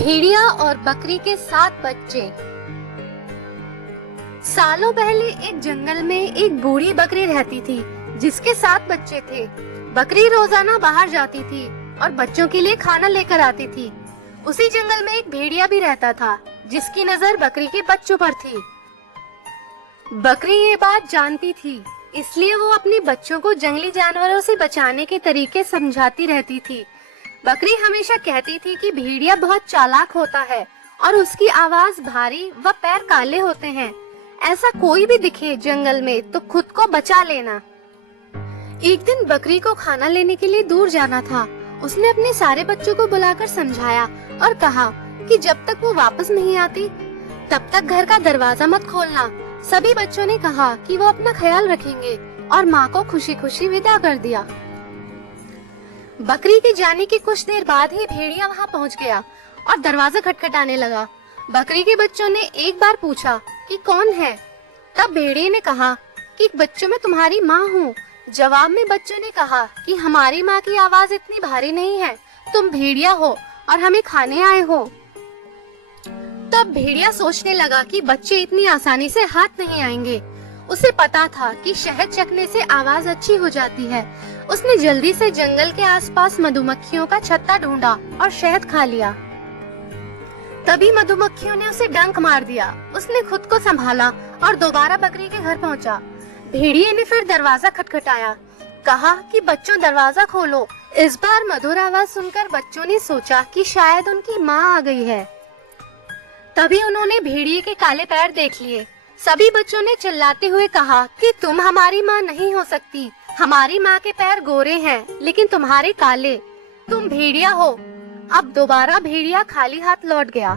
भेड़िया और बकरी के 7 बच्चे। सालों पहले एक जंगल में एक बूढ़ी बकरी रहती थी जिसके 7 बच्चे थे। बकरी रोजाना बाहर जाती थी और बच्चों के लिए खाना लेकर आती थी। उसी जंगल में एक भेड़िया भी रहता था जिसकी नजर बकरी के बच्चों पर थी। बकरी ये बात जानती थी, इसलिए वो अपने बच्चों को जंगली जानवरों से बचाने के तरीके समझाती रहती थी। बकरी हमेशा कहती थी कि भेड़िया बहुत चालाक होता है और उसकी आवाज भारी व पैर काले होते हैं। ऐसा कोई भी दिखे जंगल में तो खुद को बचा लेना। एक दिन बकरी को खाना लेने के लिए दूर जाना था। उसने अपने सारे बच्चों को बुलाकर समझाया और कहा कि जब तक वो वापस नहीं आती तब तक घर का दरवाजा मत खोलना। सभी बच्चों ने कहा कि वो अपना ख्याल रखेंगे और माँ को खुशी खुशी विदा कर दिया। बकरी के जाने के कुछ देर बाद ही भेड़िया वहाँ पहुँच गया और दरवाजा खटखटाने लगा। बकरी के बच्चों ने एक बार पूछा कि कौन है। तब भेड़िए ने कहा कि बच्चों में तुम्हारी माँ हूँ। जवाब में बच्चों ने कहा कि हमारी माँ की आवाज इतनी भारी नहीं है, तुम भेड़िया हो और हमें खाने आए हो। तब भेड़िया सोचने लगा कि बच्चे इतनी आसानी से हाथ नहीं आएंगे। उसे पता था कि शहद चखने से आवाज अच्छी हो जाती है। उसने जल्दी से जंगल के आसपास मधुमक्खियों का छत्ता ढूंढा और शहद खा लिया। तभी मधुमक्खियों ने उसे डंक मार दिया। उसने खुद को संभाला और दोबारा बकरी के घर पहुंचा। भेड़िए ने फिर दरवाजा खटखटाया, कहा कि बच्चों दरवाजा खोलो। इस बार मधुर आवाज सुनकर बच्चों ने सोचा कि शायद उनकी माँ आ गई है। तभी उन्होंने भेड़िए के काले पैर देख लिए। सभी बच्चों ने चिल्लाते हुए कहा कि तुम हमारी माँ नहीं हो सकती। हमारी माँ के पैर गोरे हैं लेकिन तुम्हारे काले। तुम भेड़िया हो। अब दोबारा भेड़िया खाली हाथ लौट गया।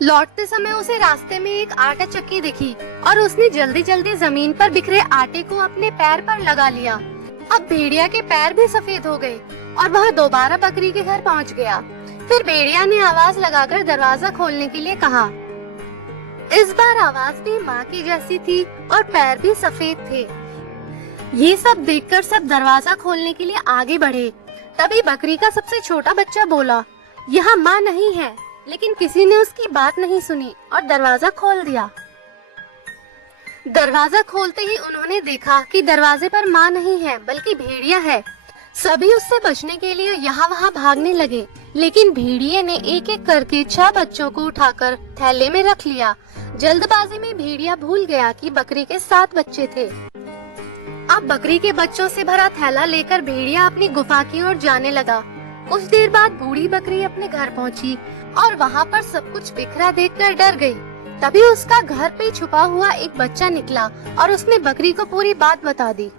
लौटते समय उसे रास्ते में एक आटा चक्की दिखी और उसने जल्दी जल्दी जमीन पर बिखरे आटे को अपने पैर पर लगा लिया। अब भेड़िया के पैर भी सफेद हो गए और वह दोबारा बकरी के घर पहुंच गया। फिर भेड़िया ने आवाज लगाकर दरवाजा खोलने के लिए कहा। इस बार आवाज भी माँ की जैसी थी और पैर भी सफेद थे। ये सब देखकर सब दरवाजा खोलने के लिए आगे बढ़े। तभी बकरी का सबसे छोटा बच्चा बोला, यहाँ माँ नहीं है। लेकिन किसी ने उसकी बात नहीं सुनी और दरवाजा खोल दिया। दरवाजा खोलते ही उन्होंने देखा कि दरवाजे पर माँ नहीं है बल्कि भेड़िया है। सभी उससे बचने के लिए यहाँ वहाँ भागने लगे, लेकिन भेड़िए ने एक एक करके 6 बच्चों को उठाकर थैले में रख लिया। जल्दबाजी में भेड़िया भूल गया कि बकरी के 7 बच्चे थे। अब बकरी के बच्चों से भरा थैला लेकर भेड़िया अपनी गुफा की ओर जाने लगा। कुछ देर बाद बूढ़ी बकरी अपने घर पहुंची और वहाँ पर सब कुछ बिखरा देखकर डर गई। तभी उसका घर पे छुपा हुआ एक बच्चा निकला और उसने बकरी को पूरी बात बता दी।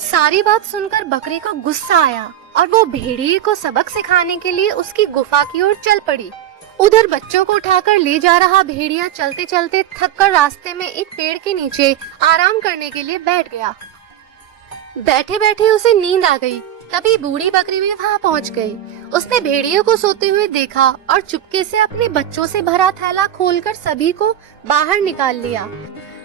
सारी बात सुनकर बकरी को गुस्सा आया और वो भेड़िए को सबक सिखाने के लिए उसकी गुफा की ओर चल पड़ी। उधर बच्चों को उठाकर ले जा रहा भेड़िया चलते चलते थककर रास्ते में एक पेड़ के नीचे आराम करने के लिए बैठ गया। बैठे बैठे उसे नींद आ गई। तभी बूढ़ी बकरी भी वहाँ पहुँच गई। उसने भेड़िए को सोते हुए देखा और चुपके से अपने बच्चों से भरा थैला खोलकर सभी को बाहर निकाल लिया।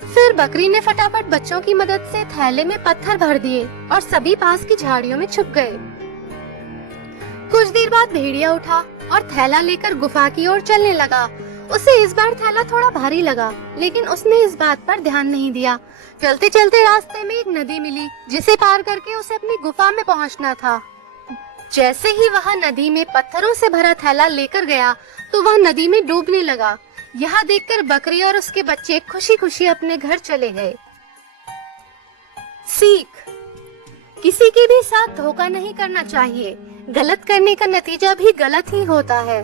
फिर बकरी ने फटाफट बच्चों की मदद से थैले में पत्थर भर दिए और सभी पास की झाड़ियों में छुप गए। कुछ देर बाद भेड़िया उठा और थैला लेकर गुफा की ओर चलने लगा। उसे इस बार थैला थोड़ा भारी लगा, लेकिन उसने इस बात पर ध्यान नहीं दिया। चलते चलते रास्ते में एक नदी मिली जिसे पार करके उसे अपनी गुफा में पहुंचना था। जैसे ही वह नदी में पत्थरों से भरा थैला लेकर गया तो वह नदी में डूबने लगा। यह देखकर बकरी और उसके बच्चे खुशी खुशी अपने घर चले गए। सीख: किसी के भी साथ धोखा नहीं करना चाहिए। गलत करने का नतीजा भी गलत ही होता है।